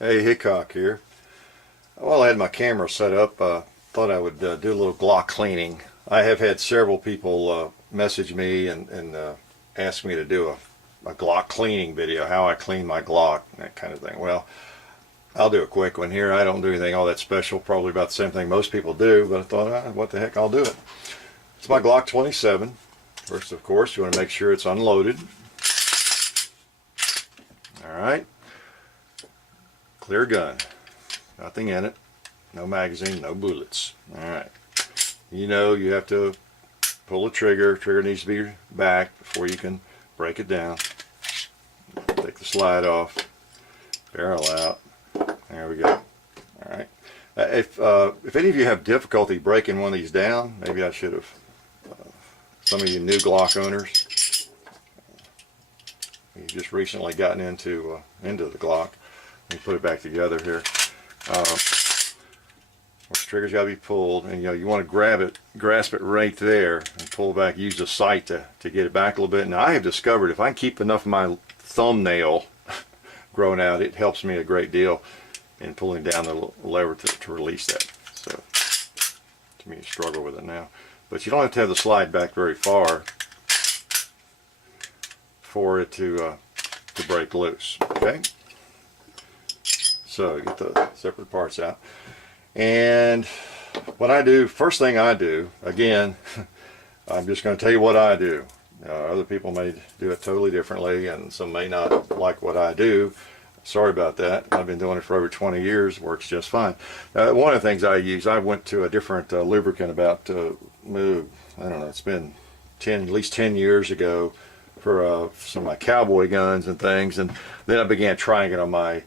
Hey, Hickok here. Well, I had my camera set up. Thought I would do a little Glock cleaning. I have had several people message me and ask me to do a Glock cleaning video, how I clean my Glock, that kind of thing. Well, I'll do a quick one here. I don't do anything all that special, probably about the same thing most people do, but I thought, what the heck, I'll do it. It's my Glock 27. First, of course, you want to make sure it's unloaded. All right. Clear gun. Nothing in it. No magazine, no bullets. Alright. You know you have to pull the trigger. Trigger needs to be back before you can break it down. Take the slide off. Barrel out. There we go. Alright. If any of you have difficulty breaking one of these down, maybe I should have. Some of you new Glock owners, you just recently gotten into the Glock. Let me put it back together here. This trigger's got to be pulled, and you want to grasp it right there, and pull back. Use the sight to get it back a little bit. Now I have discovered if I can keep enough of my thumbnail growing out, it helps me a great deal in pulling down the lever to release that. So to me, you struggle with it now, but you don't have to have the slide back very far for it to break loose. Okay. So get the separate parts out. And what I do, first thing I do, again, I'm just going to tell you what I do. Other people may do it totally differently, and some may not like what I do. Sorry about that. I've been doing it for over 20 years. Works just fine. One of the things I use, I went to a different lubricant about, I don't know, it's been at least 10 years ago for some of my cowboy guns and things, and then I began trying it on my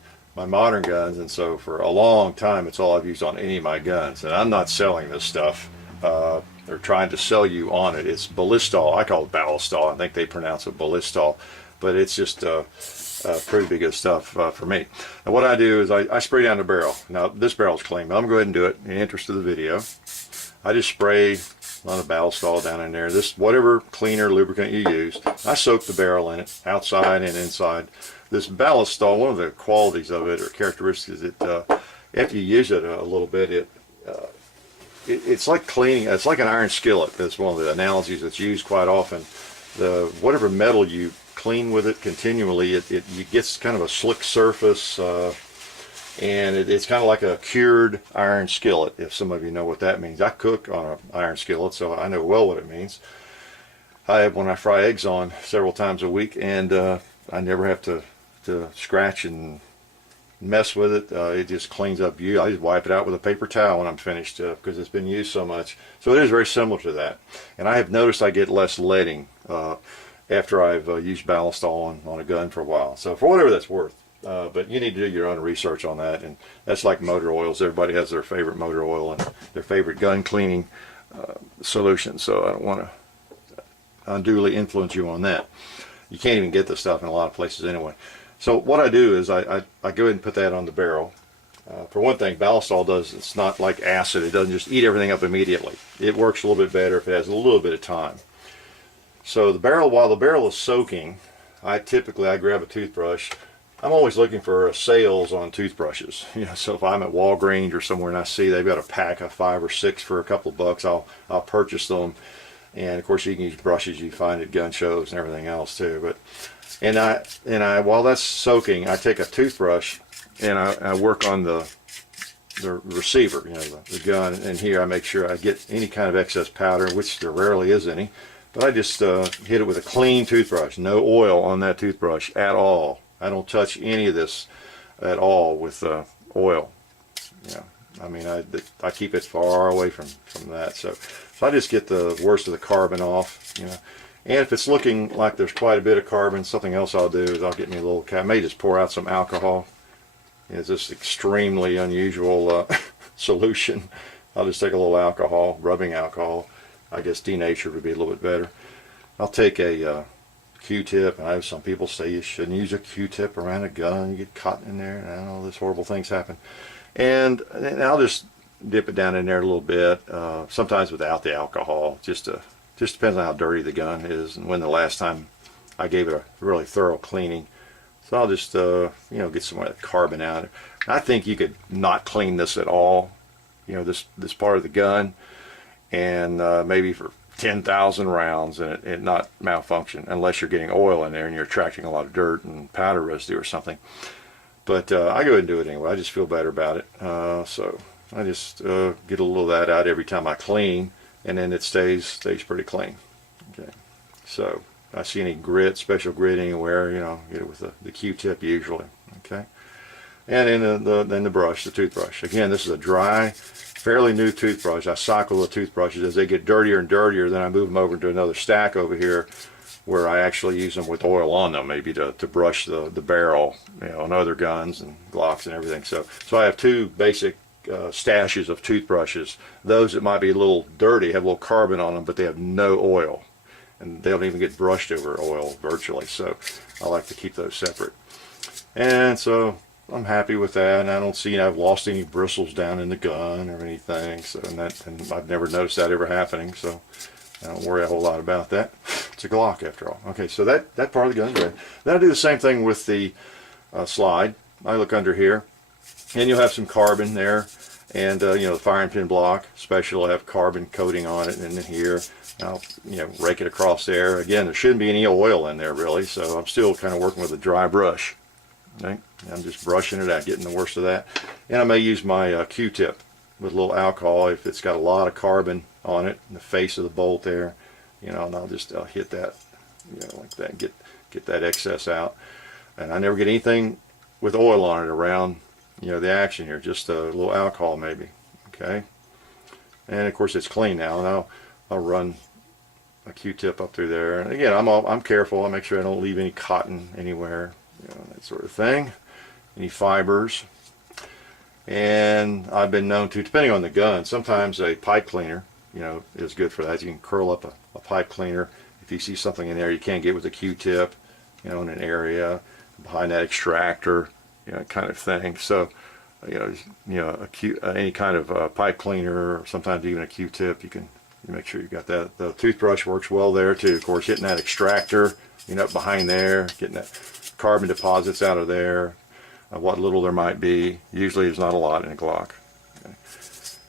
modern guns, and so for a long time it's all I've used on any of my guns, and I'm not selling this stuff. They're trying to sell you on it. It's ballistol. I call it ballistol. I think they pronounce it ballistol, but it's just pretty big good stuff for me. And what I do is I spray down the barrel. Now this barrel's clean, but I'm going to go ahead and do it in the interest of the video. I just spray on the ballistol down in there. This whatever cleaner lubricant you use. I soak the barrel in it, outside and inside. This ballistol, one of the qualities of it or characteristics is after you use it a little bit, it's like cleaning. It's like an iron skillet. That's one of the analogies that's used quite often. Whatever metal you clean with it continually, it gets kind of a slick surface, and it's kind of like a cured iron skillet. If some of you know what that means, I cook on an iron skillet, so I know well what it means. When I fry eggs on several times a week, and I never have to scratch and mess with it. It just cleans up. I just wipe it out with a paper towel when I'm finished because it's been used so much. So it is very similar to that. And I have noticed I get less leading after I've used ballistol on a gun for a while. So for whatever that's worth. But you need to do your own research on that. And that's like motor oils. Everybody has their favorite motor oil and their favorite gun cleaning solution. So I don't want to unduly influence you on that. You can't even get this stuff in a lot of places anyway. So what I do is I go ahead and put that on the barrel. For one thing, ballistol it's not like acid. It doesn't just eat everything up immediately. It works a little bit better if it has a little bit of time. So while the barrel is soaking, I grab a toothbrush. I'm always looking for sales on toothbrushes. So if I'm at Walgreens or somewhere and I see they've got a pack of 5 or 6 for a couple of bucks, I'll purchase them. And of course you can use brushes you find at gun shows and everything else too. And I while that's soaking, I take a toothbrush and I work on the receiver, the gun, and here I make sure I get any kind of excess powder, which there rarely is any, but I just hit it with a clean toothbrush, no oil on that toothbrush at all. I don't touch any of this at all with oil. I mean, I keep it far away from that. So I just get the worst of the carbon off, And if it's looking like there's quite a bit of carbon, something else I'll do is I'll get me a little, I may just pour out some alcohol. It's this extremely unusual solution. I'll just take a little alcohol, rubbing alcohol. I guess denatured would be a little bit better. I'll take a Q-tip, and I have some people say you shouldn't use a Q-tip around a gun. You get cotton in there, and I know these horrible things happen. And I'll just dip it down in there a little bit, sometimes without the alcohol, just depends on how dirty the gun is and when the last time I gave it a really thorough cleaning. So I'll just, you know, get some of that carbon out. I think you could not clean this at all, you know, this part of the gun, and maybe for 10,000 rounds and it not malfunction, unless you're getting oil in there and you're attracting a lot of dirt and powder residue or something. But I go ahead and do it anyway. I just feel better about it. So I just get a little of that out every time I clean, and then it stays pretty clean. Okay. So I see any grit, special grit anywhere, you know, get it with the Q-tip usually. Okay. And then the brush, the toothbrush. Again, this is a dry, fairly new toothbrush. I cycle the toothbrushes as they get dirtier and dirtier. Then I move them over to another stack over here, where I actually use them with oil on them, maybe to brush the barrel, you know, on other guns and Glocks and everything. So I have two basic stashes of toothbrushes. Those that might be a little dirty have a little carbon on them, but they have no oil, and they don't even get brushed over oil virtually. So I like to keep those separate. And so I'm happy with that, and I don't see I've lost any bristles down in the gun or anything. So and I've never noticed that ever happening. So I don't worry a whole lot about that. It's a Glock after all. Okay, so that part of the gun's ready. Then I do the same thing with the slide. I look under here, and you'll have some carbon there, and you know, the firing pin block special will have carbon coating on it, and then here I'll, you know, rake it across there. Again, there shouldn't be any oil in there really, so I'm still kind of working with a dry brush. Okay? I'm just brushing it out, getting the worst of that, and I may use my Q-tip with a little alcohol if it's got a lot of carbon on it in the face of the bolt there, you know, and I'll hit that, you know, like that, get that excess out. And I never get anything with oil on it around, you know, the action here, just a little alcohol maybe. Okay, and of course it's clean now, and I'll run a Q-tip up through there. And again, I'm careful. I make sure I don't leave any cotton anywhere, you know, that sort of thing, any fibers. And I've been known to, depending on the gun, sometimes a pipe cleaner, you know, is good for that. You can curl up a pipe cleaner if you see something in there you can't get with a Q-tip, you know, in an area behind that extractor, you know, kind of thing. So, you know, any kind of pipe cleaner, or sometimes even a Q-tip, you make sure you got that. The toothbrush works well there too. Of course, hitting that extractor, you know, behind there, getting that carbon deposits out of there. What little there might be. Usually there's not a lot in a Glock. Okay.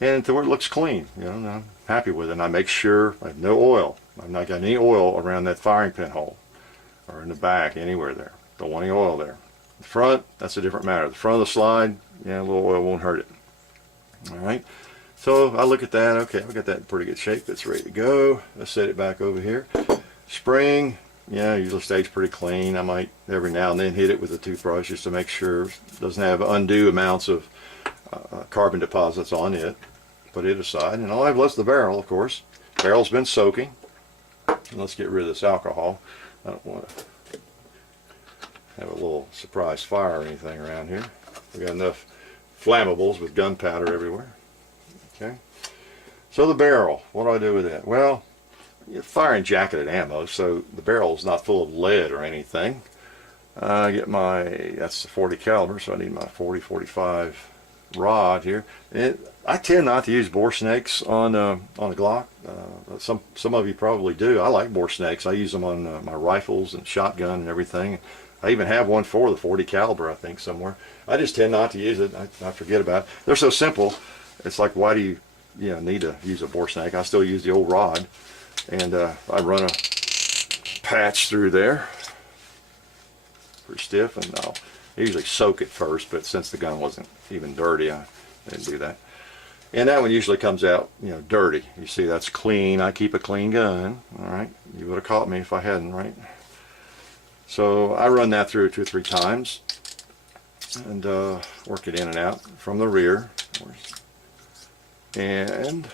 And to where it looks clean, you know, and I'm happy with it. And I make sure I have no oil. I've not got any oil around that firing pin hole or in the back, anywhere there. Don't want any oil there. The front, that's a different matter. The front of the slide, yeah, a little oil won't hurt it. All right. So I look at that. Okay, I got that in pretty good shape. It's ready to go. Let's set it back over here. Spring. Yeah, usually stays pretty clean. I might every now and then hit it with a toothbrush just to make sure it doesn't have undue amounts of carbon deposits on it. Put it aside, and all I have left is the barrel, of course. Barrel's been soaking. Let's get rid of this alcohol. I don't want to have a little surprise fire or anything around here. We got enough flammables with gunpowder everywhere. Okay. So the barrel, what do I do with it? Well, you're firing jacketed ammo, so the barrel is not full of lead or anything. I get that's the 40 caliber, so I need my 40-45 rod here. I tend not to use bore snakes on a Glock. Some of you probably do. I like bore snakes. I use them on my rifles and shotgun and everything. I even have one for the 40 caliber, I think, somewhere. I just tend not to use it. I forget about it. They're so simple. It's like, why do you need to use a bore snake? I still use the old rod. And I run a patch through there, pretty stiff, and I'll usually soak it first, but since the gun wasn't even dirty, I didn't do that. And that one usually comes out, you know, dirty. You see, that's clean. I keep a clean gun. All right, you would have caught me if I hadn't, right? So I run that through 2 or 3 times and work it in and out from the rear, and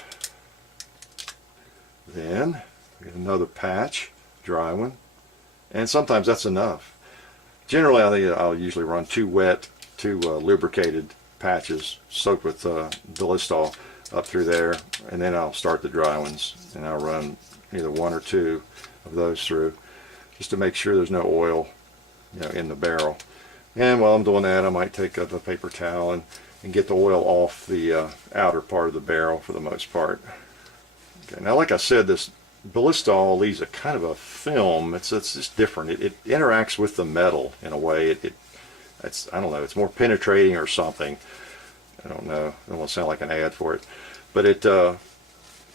then get another patch, dry one, and sometimes that's enough. Generally, I'll usually run 2 wet, 2 lubricated patches soaked with Dilystol up through there, and then I'll start the dry ones, and I'll run either 1 or 2 of those through, just to make sure there's no oil, you know, in the barrel. And while I'm doing that, I might take a paper towel and get the oil off the outer part of the barrel for the most part. Okay, now like I said, this Ballistol leaves a kind of a film. It's just different. It interacts with the metal in a way. It's, I don't know, it's more penetrating or something. I don't know. I don't want to sound like an ad for it. But the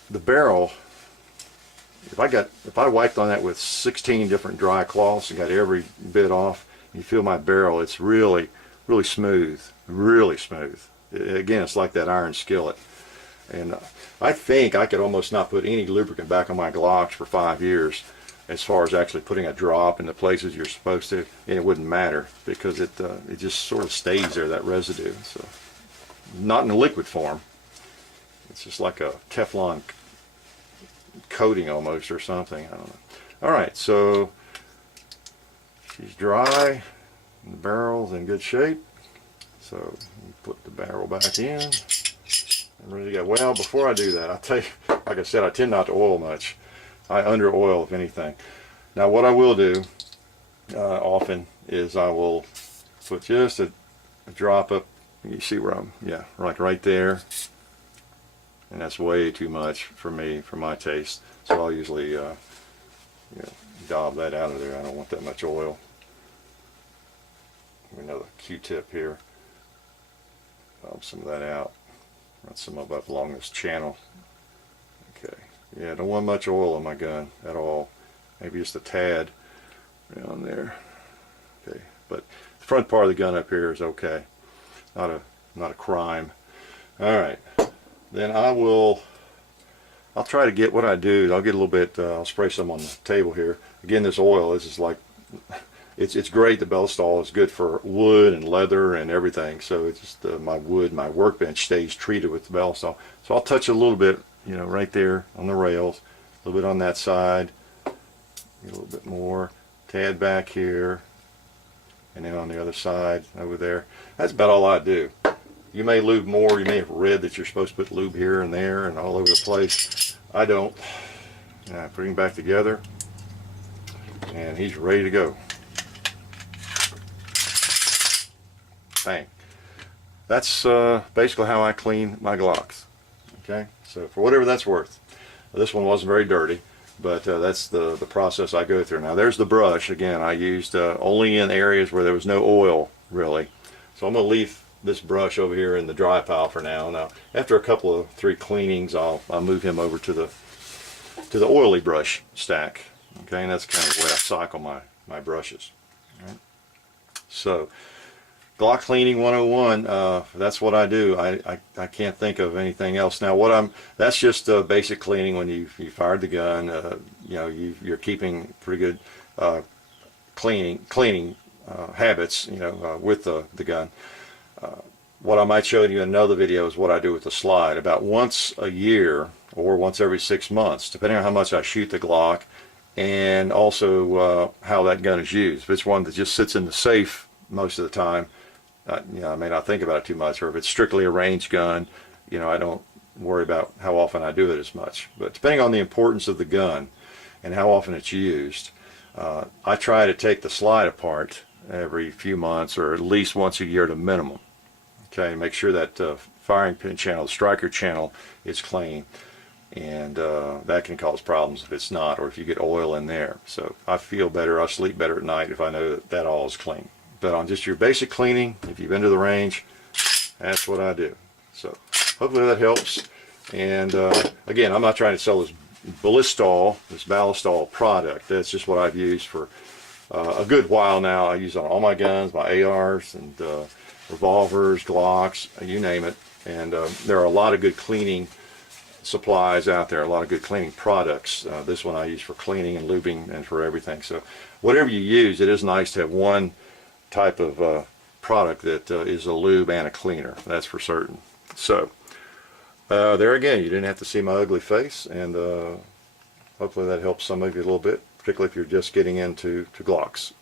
barrel, if I wiped on that with 16 different dry cloths and got every bit off, you feel my barrel, it's really, really smooth. Really smooth. Again, it's like that iron skillet. And I think I could almost not put any lubricant back on my Glocks for 5 years, as far as actually putting a drop in the places you're supposed to, and it wouldn't matter because it just sort of stays there, that residue. So, not in a liquid form. It's just like a Teflon coating almost, or something. I don't know. All right, so she's dry, and the barrel's in good shape. So you put the barrel back in. I'm ready to go. Well, before I do that, I'll tell you, like I said, I tend not to oil much. I under oil, if anything. Now what I will do often is I will put just a drop up. You see where I'm, yeah, like right there. And that's way too much for me, for my taste. So I'll usually you know, daub that out of there. I don't want that much oil. Another Q-tip here. Daub some of that out. Run some of up along this channel. Okay. Yeah, don't want much oil on my gun at all. Maybe just a tad around there. Okay. But the front part of the gun up here is okay. Not a crime. All right. Then I'll try to get what I do. I'll get a little bit. I'll spray some on the table here. Again, this oil. This is like. It's great. The Ballistol is good for wood and leather and everything. So it's just my wood, my workbench stays treated with the Ballistol. So I'll touch a little bit, you know, right there on the rails, a little bit on that side, a little bit more, tad back here, and then on the other side over there. That's about all I do. You may lube more. You may have read that you're supposed to put lube here and there and all over the place. I don't. Now put him back together, and he's ready to go. Bang. That's basically how I clean my Glocks. Okay, so for whatever that's worth. This one wasn't very dirty, but that's the process I go through. Now there's the brush. Again, I used only in areas where there was no oil, really. So I'm going to leave this brush over here in the dry pile for now. Now, after a couple of 3 cleanings, I'll move him over to the oily brush stack. Okay, and that's kind of the way I cycle my brushes. All right. So, Glock cleaning 101. That's what I do. I can't think of anything else. Now, that's just basic cleaning when you fired the gun. You know, you're keeping pretty good cleaning habits. You know, with the gun. What I might show you in another video is what I do with the slide. About once a year or once every 6 months, depending on how much I shoot the Glock, and also how that gun is used. If it's one that just sits in the safe most of the time, you know, I may not think about it too much. Or if it's strictly a range gun, you know, I don't worry about how often I do it as much. But depending on the importance of the gun and how often it's used, I try to take the slide apart every few months, or at least once a year at a minimum. Okay, make sure that firing pin channel, the striker channel, is clean, and that can cause problems if it's not, or if you get oil in there. So I feel better, I sleep better at night if I know that all is clean. But on just your basic cleaning, if you've been to the range, that's what I do. So hopefully that helps. And again, I'm not trying to sell this Ballistol product. That's just what I've used for a good while now. I use it on all my guns, my ARs and revolvers, Glocks, you name it. And there are a lot of good cleaning supplies out there, a lot of good cleaning products. This one I use for cleaning and lubing and for everything. So whatever you use, it is nice to have one type of product that is a lube and a cleaner. That's for certain. So there again, you didn't have to see my ugly face, and hopefully that helps some of you a little bit, particularly if you're just getting into Glocks.